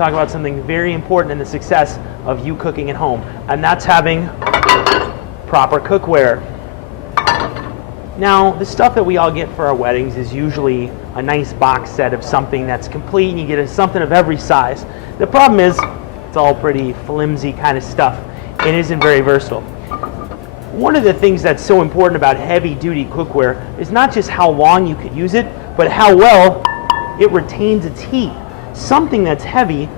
talk about something very important in the success of you cooking at home, and that's having proper cookware. Now, the stuff that we all get for our weddings is usually a nice box set of something that's complete, and you get something of every size. The problem is, it's all pretty flimsy kind of stuff. It isn't very versatile. One of the things that's so important about heavy-duty cookware is not just how long you could use it, but how well it retains its heat. Something that's heavy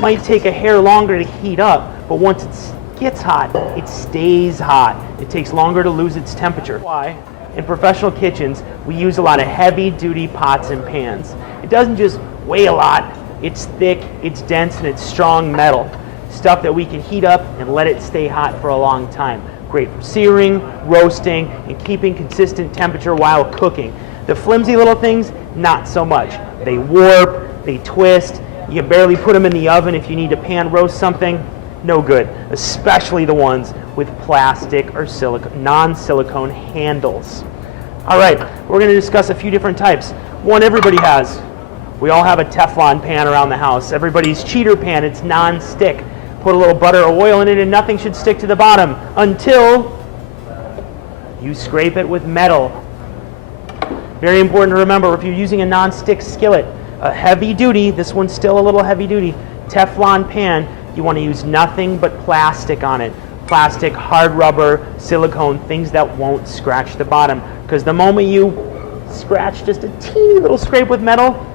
might take a hair longer to heat up, but once it gets hot, it stays hot. It takes longer to lose its temperature. Why? In professional kitchens, we use a lot of heavy-duty pots and pans. It doesn't just weigh a lot. It's thick, it's dense, and it's strong metal. Stuff that we can heat up and let it stay hot for a long time. Great for searing, roasting, and keeping consistent temperature while cooking. The flimsy little things, not so much. They warp, they twist. You can barely put them in the oven if you need to pan roast something. No good, especially the ones with plastic or non-silicone handles. All right, we're going to discuss a few different types. One everybody has. We all have a Teflon pan around the house. Everybody's cheater pan, it's non-stick. Put a little butter or oil in it and nothing should stick to the bottom until you scrape it with metal. Very important to remember, if you're using a non-stick skillet, a heavy duty, this one's still a little heavy duty, Teflon pan, you want to use nothing but plastic on it. Plastic, hard rubber, silicone, things that won't scratch the bottom. Because the moment you scratch just a teeny little scrape with metal,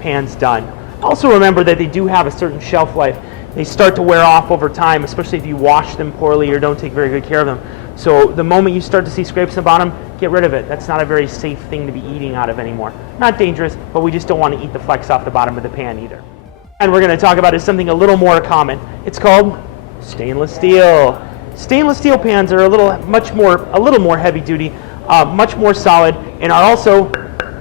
pan's done. Also remember that they do have a certain shelf life. They start to wear off over time, especially if you wash them poorly or don't take very good care of them. So the moment you start to see scrapes on the bottom, get rid of it. That's not a very safe thing to be eating out of anymore. Not dangerous, but we just don't want to eat the flecks off the bottom of the pan either. And we're going to talk about is something a little more common. It's called stainless steel. Stainless steel pans are a little more heavy duty, much more solid, and are also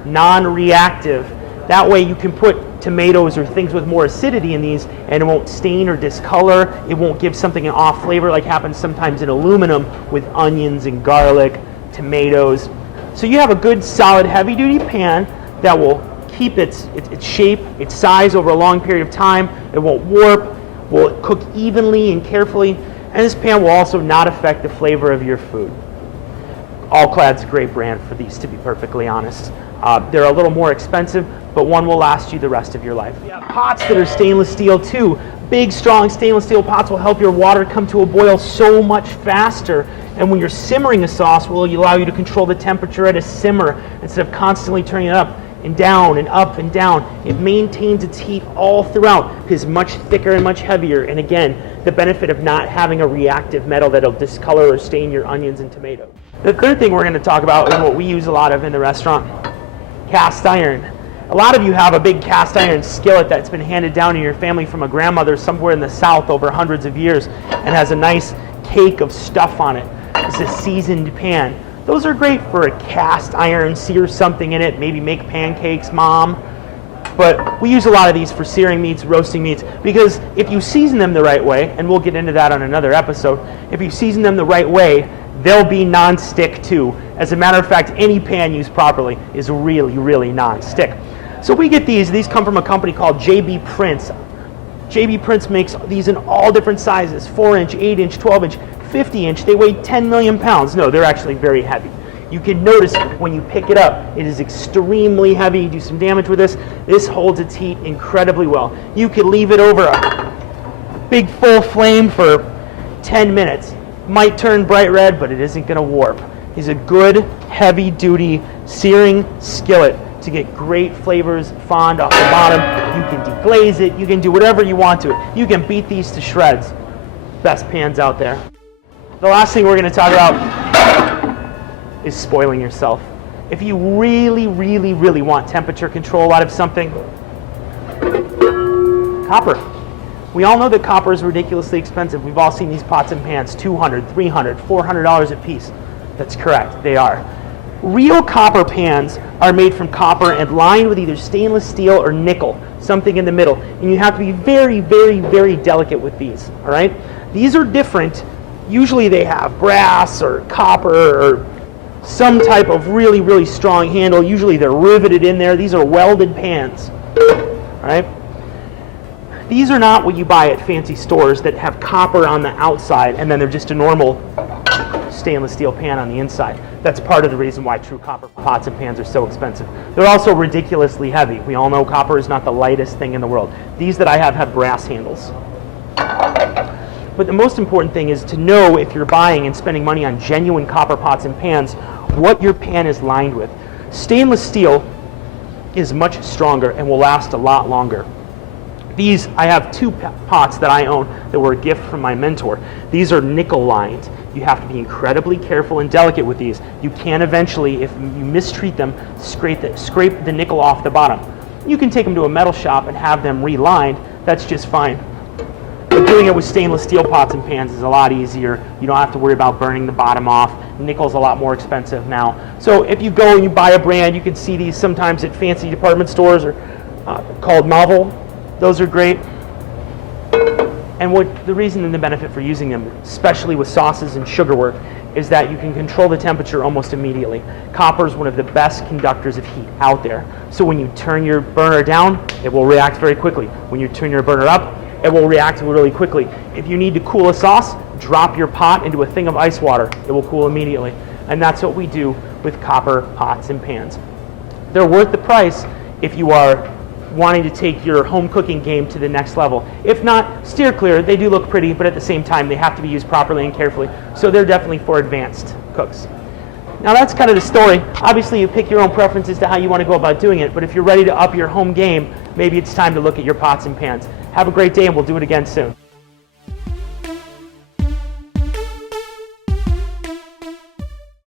non-reactive. That way you can put tomatoes or things with more acidity in these and it won't stain or discolor. It won't give something an off flavor like happens sometimes in aluminum with onions and garlic, tomatoes. So you have a good solid heavy duty pan that will keep its shape, its size over a long period of time. It won't warp, will cook evenly and carefully, and this pan will also not affect the flavor of your food. All-Clad's a great brand for these, to be perfectly honest. They're a little more expensive, but one will last you the rest of your life. We have pots that are stainless steel too. Big, strong stainless steel pots will help your water come to a boil so much faster. And when you're simmering a sauce, will allow you to control the temperature at a simmer instead of constantly turning it up and down and up and down. It maintains its heat all throughout. It's much thicker and much heavier. And again, the benefit of not having a reactive metal that'll discolor or stain your onions and tomatoes. The third thing we're going to talk about is what we use a lot of in the restaurant. Cast iron. A lot of you have a big cast iron skillet that's been handed down in your family from a grandmother somewhere in the South over hundreds of years and has a nice cake of stuff on it. It's a seasoned pan. Those are great for a cast iron, sear something in it, maybe make pancakes, Mom. But we use a lot of these for searing meats, roasting meats, because if you season them the right way, and we'll get into that on another episode, if you season them the right way, they'll be non-stick too. As a matter of fact, any pan used properly is really, really non-stick. So we get these come from a company called JB Prince. JB Prince makes these in all different sizes, 4-inch, 8-inch, 12-inch, 50-inch. They weigh 10 million pounds. No, they're actually very heavy. You can notice when you pick it up, it is extremely heavy. You do some damage with this. This holds its heat incredibly well. You could leave it over a big full flame for 10 minutes. Might turn bright red, but it isn't going to warp. It's a good, heavy-duty searing skillet to get great flavors fond off the bottom. You can deglaze it. You can do whatever you want to it. You can beat these to shreds. Best pans out there. The last thing we're going to talk about is spoiling yourself. If you really, really, really want temperature control out of something, copper. We all know that copper is ridiculously expensive. We've all seen these pots and pans, $200, $300, $400 a piece. That's correct, they are. Real copper pans are made from copper and lined with either stainless steel or nickel, something in the middle. And you have to be very, very, very delicate with these, all right? These are different. Usually they have brass or copper or some type of really, really strong handle. Usually they're riveted in there. These are welded pans, all right? These are not what you buy at fancy stores that have copper on the outside and then they're just a normal stainless steel pan on the inside. That's part of the reason why true copper pots and pans are so expensive. They're also ridiculously heavy. We all know copper is not the lightest thing in the world. These that I have brass handles. But the most important thing is to know, if you're buying and spending money on genuine copper pots and pans, what your pan is lined with. Stainless steel is much stronger and will last a lot longer. These, I have 2 pots that I own that were a gift from my mentor. These are nickel lined. You have to be incredibly careful and delicate with these. You can eventually, if you mistreat them, scrape the nickel off the bottom. You can take them to a metal shop and have them relined. That's just fine. But doing it with stainless steel pots and pans is a lot easier. You don't have to worry about burning the bottom off. Nickel's a lot more expensive now. So if you go and you buy a brand, you can see these sometimes at fancy department stores or called Novel. Those are great. And the reason and the benefit for using them, especially with sauces and sugar work, is that you can control the temperature almost immediately. Copper is one of the best conductors of heat out there. So when you turn your burner down, it will react very quickly. When you turn your burner up, it will react really quickly. If you need to cool a sauce, drop your pot into a thing of ice water. It will cool immediately. And that's what we do with copper pots and pans. They're worth the price if you are wanting to take your home cooking game to the next level. If not, steer clear. They do look pretty, but at the same time, they have to be used properly and carefully. So they're definitely for advanced cooks. Now that's kind of the story. Obviously, you pick your own preferences to how you want to go about doing it, but if you're ready to up your home game, maybe it's time to look at your pots and pans. Have a great day, and we'll do it again soon.